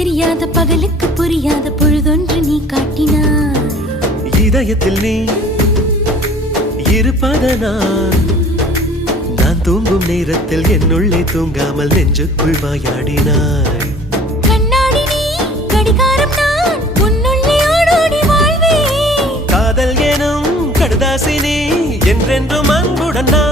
தெரியாத பகலுக்கு புரியாத பொழுதொன்று நீ காட்டினாய். இதயத்தில் நீ இருப்பதனால் நான் தூங்கும் நேரத்தில் என்னுள்ளே தூங்காமல் நெஞ்சுக்குள் வாயாடினாய். கண்ணாடி நீ கடிகாரம் நான் உன்னுள்ளே ஓடோடி வாழ்வே. காதல் எனும் கடுதாசி நீ என்றென்றும் அன்புடன் நான்